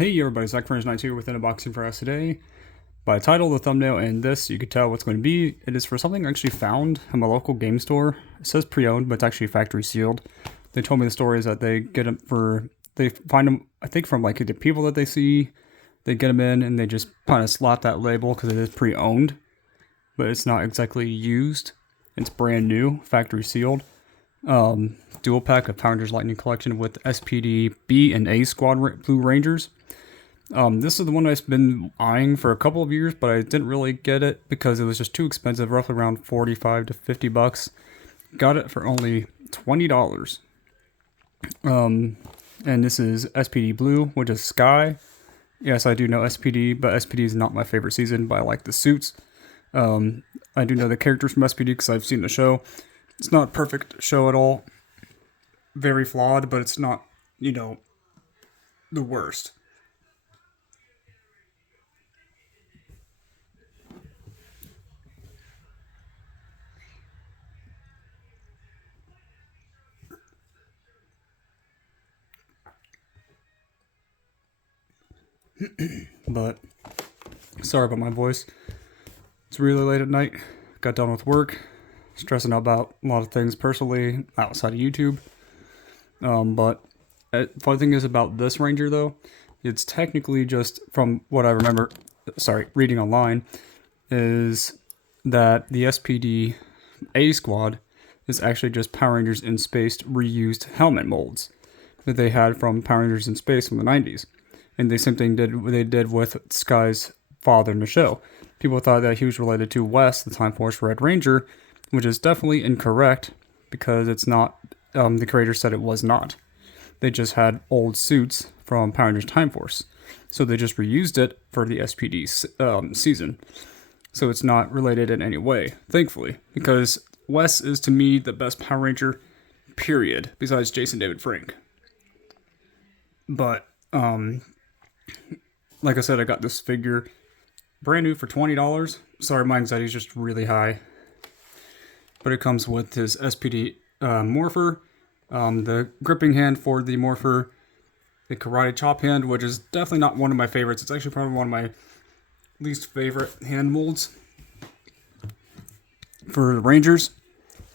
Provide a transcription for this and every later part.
Hey everybody, ZachFurnace92 here with an unboxing for us today. By the title, the thumbnail, and this, you could tell what's going to be. It is for something I actually found in my local game store. It says pre-owned, but it's actually factory sealed. They told me the story is that they get them they find them, I think from like the people that they see, they get them in and they just kind of slap that label because it is pre-owned, but it's not exactly used. It's brand new, factory sealed. Dual pack of Power Rangers Lightning Collection with S.P.D B and A Squad Blue Rangers. This is the one I've been eyeing for a couple of years, but I didn't really get it because it was just too expensive, roughly around 45 to 50 bucks. Got it for only $20. And this is SPD Blue, which is Sky. Yes, I do know SPD, but SPD is not my favorite season, but I like the suits. I do know the characters from SPD because I've seen the show. It's not a perfect show at all. Very flawed, but it's not, the worst. But sorry about my voice. It's really late at night. Got done with work, stressing out about a lot of things personally outside of YouTube. But funny thing is about this Ranger though, it's technically just from what I remember, reading online, is that the SPD A Squad is actually just Power Rangers in Space reused helmet molds that they had from Power Rangers in Space from the 90s. And the same thing they did with Sky's father in the show. People thought that he was related to Wes, the Time Force Red Ranger, which is definitely incorrect because it's not. The creator said it was not. They just had old suits from Power Rangers Time Force, so they just reused it for the SPD season. So it's not related in any way, thankfully, because Wes is to me the best Power Ranger, period, besides Jason David Frank. But like I said, I got this figure brand new for $20. Sorry, my anxiety is just really high. But it comes with his SPD morpher, the gripping hand for the morpher, the karate chop hand, which is definitely not one of my favorites. It's actually probably one of my least favorite hand molds for the Rangers.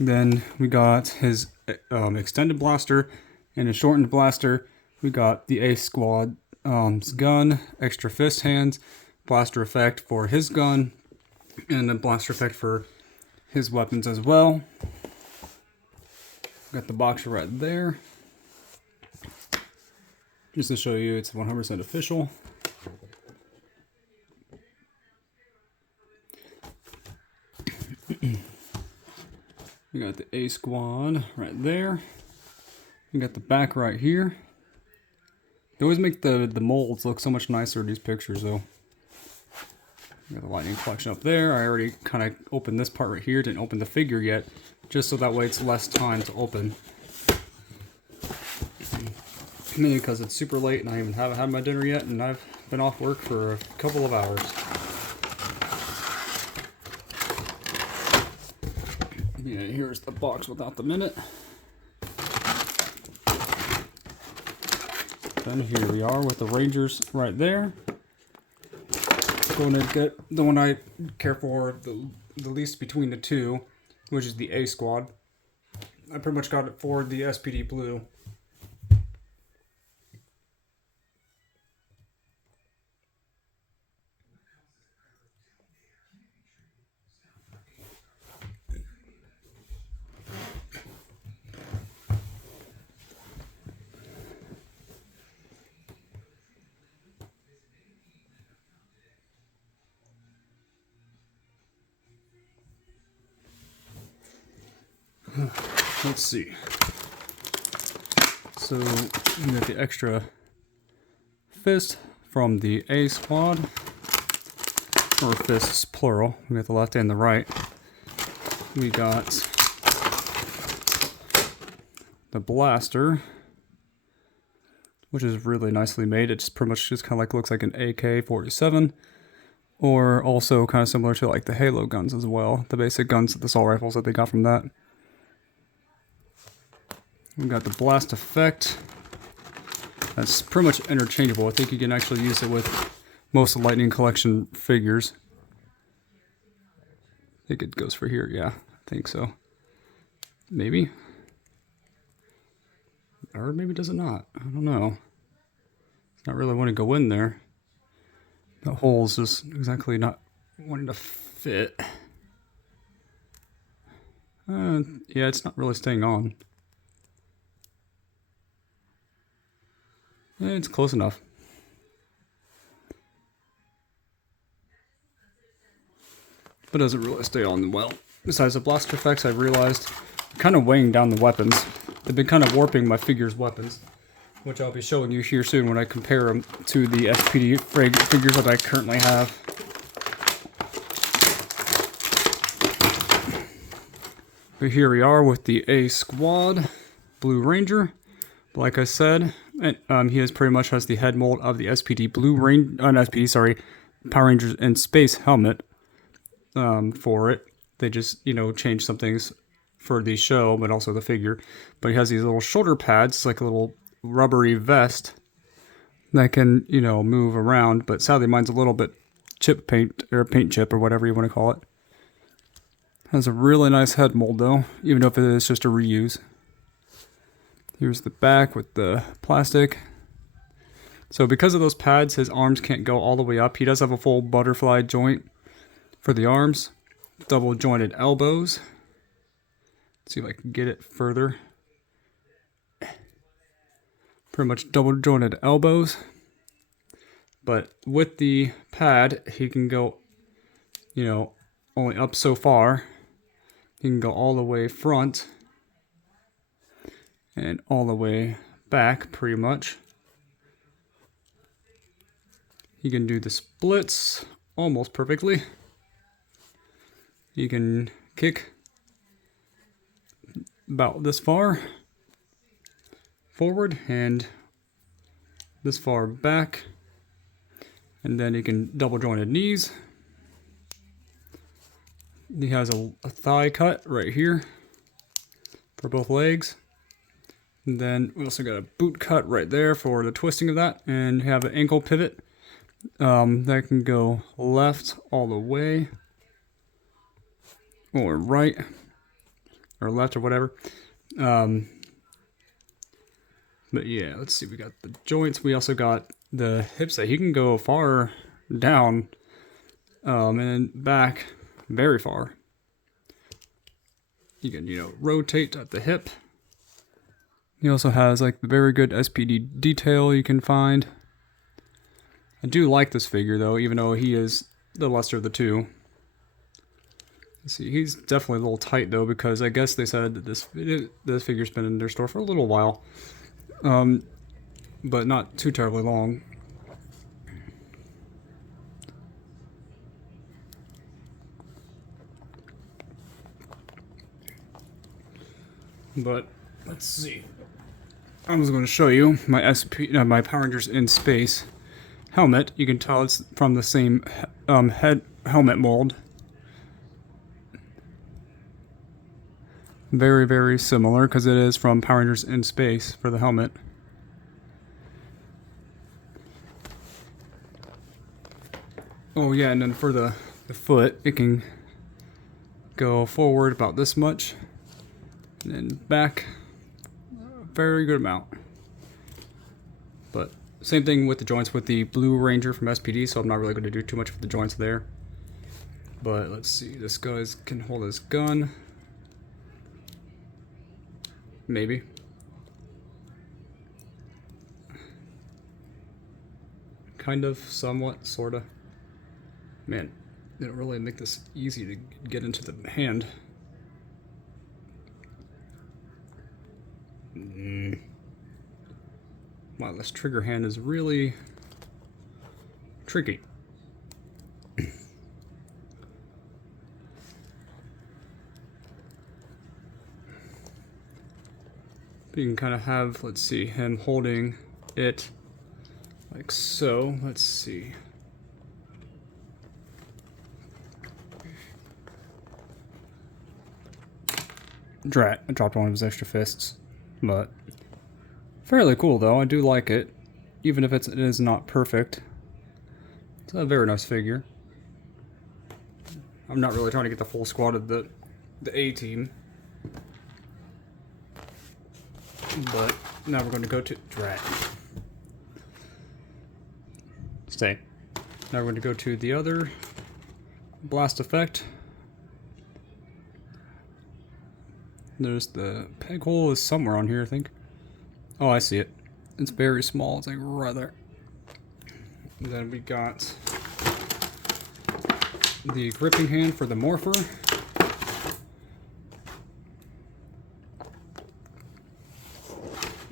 Then we got his extended blaster and a shortened blaster. We got the A Squad gun, extra fist hands, blaster effect for his gun, and a blaster effect for his weapons as well. Got the box right there. Just to show you it's 100% official. We got the A Squad right there. We got the back right here. They always make the molds look so much nicer in these pictures though. We got the Lightning Collection up there. I already kind of opened this part right here. Didn't open the figure yet, just so that way it's less time to open. Mainly because it's super late and I even haven't had my dinner yet, and I've been off work for a couple of hours. Yeah, here's the box without the minute. Then here we are with the Rangers right there. Going to get the one I care for the least between the two, which is the A Squad. I pretty much got it for the SPD Blue. Let's see. So we got the extra fist from the A Squad, or fists plural. We got the left and the right. We got the blaster, which is really nicely made. It's pretty much just kind of like looks like an AK-47, or also kind of similar to like the Halo guns as well. The basic guns, the assault rifles that they got from that. We got the blast effect, That's pretty much interchangeable. I think you can actually use it with most Lightning Collection figures. I think it goes for here, yeah, I think so. Maybe. Or maybe does it not? I don't know. It's not really wanting to go in there. The hole's just exactly not wanting to fit. Yeah, it's not really staying on. Yeah, it's close enough. But doesn't really stay on well. Besides the blaster effects, I've realized I'm kind of weighing down the weapons. They've been kind of warping my figure's weapons, which I'll be showing you here soon when I compare them to the S.P.D figures that I currently have. But here we are with the A Squad Blue Ranger. Like I said, he is pretty much has the head mold of the S.P.D Power Rangers in Space helmet. For it, they just, you know, changed some things for the show, but also the figure. But he has these little shoulder pads, like a little rubbery vest that can, you know, move around. But sadly, mine's a little bit chip paint, or paint chip, or whatever you want to call it. Has a really nice head mold though, even if it is just a reuse. Here's the back with the plastic. So because of those pads, his arms can't go all the way up. He does have a full butterfly joint for the arms. Double jointed elbows. Let's see if I can get it further. Pretty much double jointed elbows. But with the pad, he can go, you know, only up so far. He can go all the way front and all the way back, pretty much. He can do the splits almost perfectly. He can kick about this far forward and this far back. And then he can double jointed knees. He has a thigh cut right here for both legs. And then we also got a boot cut right there for the twisting of that. And have an ankle pivot that can go left all the way. Or right. Or left or whatever. But yeah, let's see. We got the joints. We also got the hips that he can go far down. And back very far. You can, you know, rotate at the hip. He also has like the very good S.P.D detail you can find. I do like this figure though, even though he is the lesser of the two. Let's see, he's definitely a little tight though, because I guess they said that this figure's been in their store for a little while. But not too terribly long. But let's see. I was going to show you my my Power Rangers in Space helmet. You can tell it's from the same helmet mold. Very, very similar because it is from Power Rangers in Space for the helmet. Oh yeah, and then for the foot, it can go forward about this much. And then back a very good amount. But same thing with the joints with the Blue Ranger from S.P.D, so I'm not really going to do too much with the joints there. But let's see, this guy can hold his gun. Maybe. Kind of, somewhat, sorta. Man, they don't really make this easy to get into the hand. Wow, this trigger hand is really tricky. You can kind of have, let's see, him holding it like so. Let's see. Drat, I dropped one of his extra fists, but fairly cool though. I do like it. even if it is not perfect. It's a very nice figure. I'm not really trying to get the full squad of the A team. But now we're going to go to Drat. Stay. Now we're going to go to the other blast effect. There's the peg hole is somewhere on here, I think. Oh, I see it. It's very small. It's like right there. And then we got the gripping hand for the Morpher.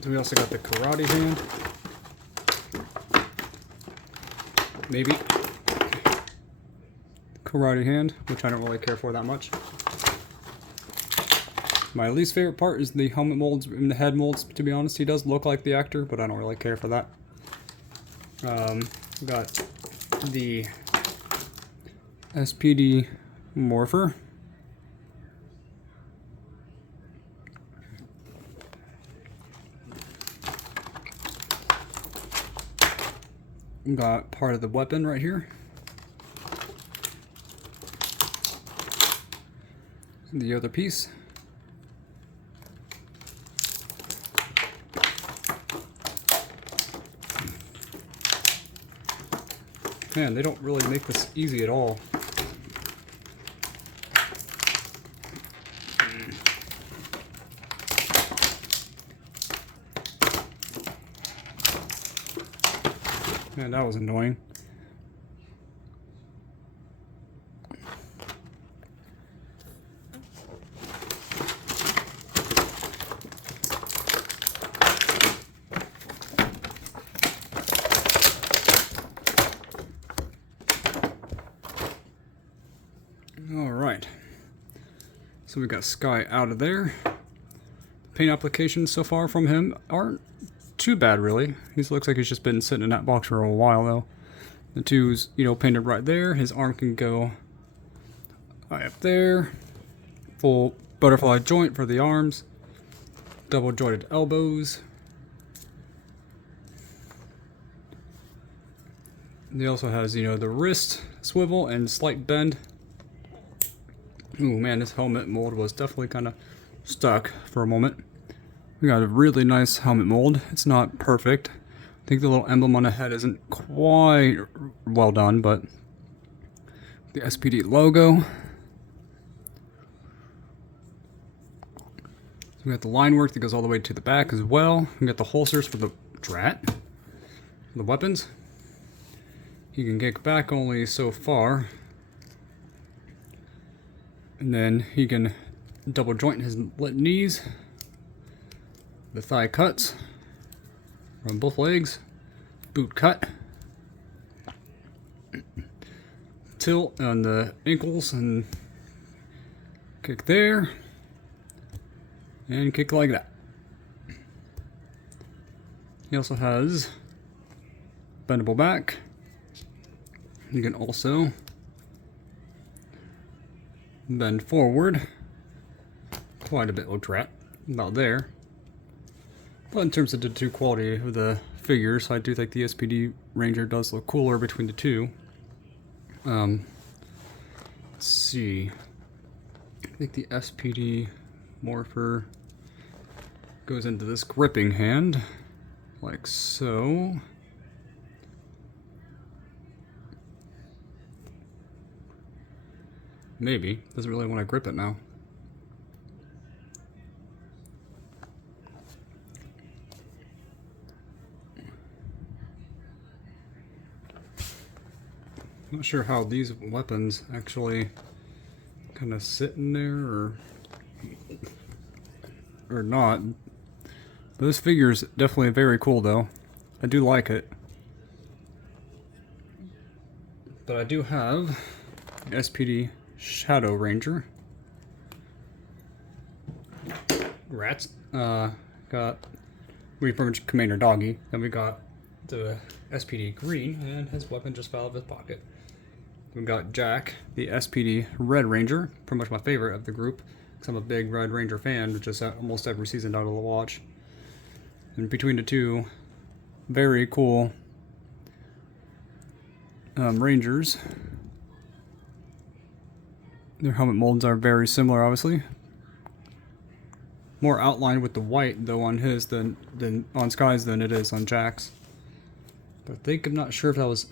So we also got the karate hand. Maybe. Karate hand, which I don't really care for that much. My least favorite part is the helmet molds and the head molds, to be honest. He does look like the actor, but I don't really care for that. Got the S.P.D. Morpher. Got part of the weapon right here. The other piece. Man, they don't really make this easy at all. Man, that was annoying. Alright, so we got Sky out of there. Paint applications so far from him aren't too bad, really. He looks like he's just been sitting in that box for a while, though. The two's, painted right there. His arm can go right up there. Full butterfly joint for the arms. Double jointed elbows. He also has, the wrist swivel and slight bend. Ooh, man, this helmet mold was definitely kind of stuck for a moment. We got a really nice helmet mold. It's not perfect. I think the little emblem on the head isn't quite well done, but the S.P.D. logo. So we got the line work that goes all the way to the back as well. We got the holsters for the Drat, the weapons. You can kick back only so far. And then he can double joint his knees. The thigh cuts from both legs. Boot cut. Tilt on the ankles and kick there. And kick like that. He also has bendable back. You can also bend forward quite a bit with Drat, about there. But in terms of the two quality of the figures, I do think the S.P.D. Ranger does look cooler between the two. Let's see. I think the S.P.D. Morpher goes into this gripping hand, like so. Maybe. Doesn't really want to grip it now. Not sure how these weapons actually kind of sit in there or not. But this figure is definitely very cool, though. I do like it. But I do have S.P.D. Shadow Ranger. Rats. We pretty much Commander Doggy. Then we got the S.P.D. Green, and his weapon just fell out of his pocket. We got Jack, the S.P.D. Red Ranger, pretty much my favorite of the group, because I'm a big Red Ranger fan, which is almost every season out of the watch. And between the two, very cool Rangers. Their helmet molds are very similar, obviously. More outlined with the white, though, on his than on Sky's than it is on Jack's. But I think I'm not sure if that was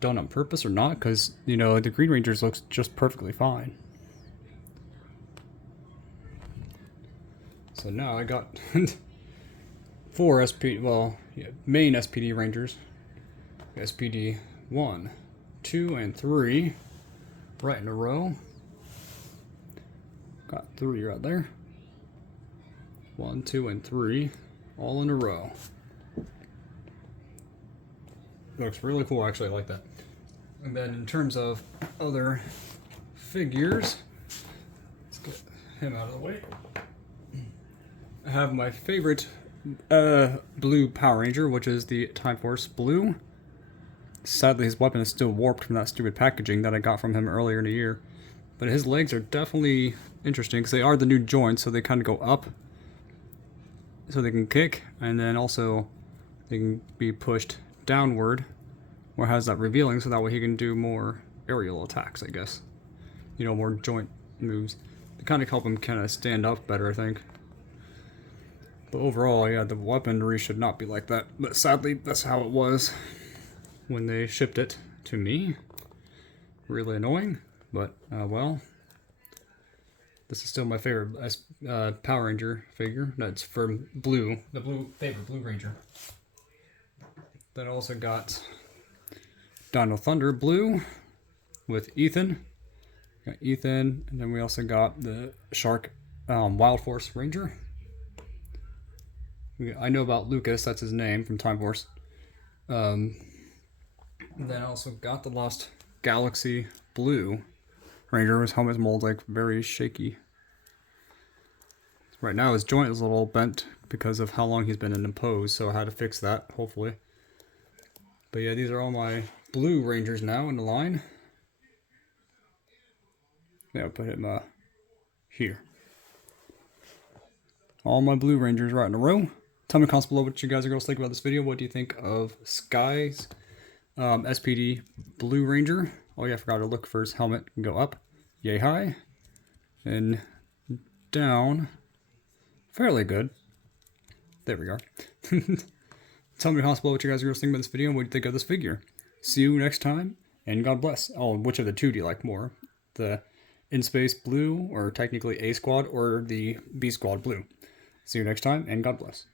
done on purpose or not, because, you know, the Green Rangers looks just perfectly fine. So now I got 4 main S.P.D. Rangers. S.P.D. 1, 2, and 3 right in a row. Got 3 right there. 1, 2, and 3 all in a row. Looks really cool, actually. I like that. And then in terms of other figures, let's get him out of the way. I have my favorite blue Power Ranger, which is the Time Force Blue. Sadly, his weapon is still warped from that stupid packaging that I got from him earlier in the year. But his legs are definitely interesting because they are the new joints, so they kind of go up so they can kick, and then also they can be pushed downward, or has that revealing, so that way he can do more aerial attacks, I guess. You know, more joint moves. They kind of help him kind of stand up better, I think. But overall, yeah, the weaponry should not be like that. But sadly, that's how it was when they shipped it to me. Really annoying, but well. This is still my favorite Power Ranger figure. That's for blue, favorite Blue Ranger. Then I also got Dino Thunder Blue with Ethan. Got Ethan, and then we also got the Shark Wild Force Ranger. I know about Lucas, that's his name from Time Force. Then I also got the Lost Galaxy Blue Ranger. His helmet's mold like very shaky. Right now his joint is a little bent because of how long he's been in a pose, so I had to fix that, hopefully. But yeah, these are all my Blue Rangers now in the line. Yeah, I'll put him here. All my Blue Rangers right in a row. Tell me in the comments below what you guys are going to think about this video. What do you think of Sky's S.P.D. Blue Ranger? Oh yeah, I forgot to look for his helmet. Go up, yay high, and down, fairly good. There we go. Tell me in the comments below what you guys are going to think about this video and what you think of this figure. See you next time, and God bless. Oh, which of the two do you like more? The In Space Blue, or technically A Squad, or the B Squad Blue? See you next time, and God bless.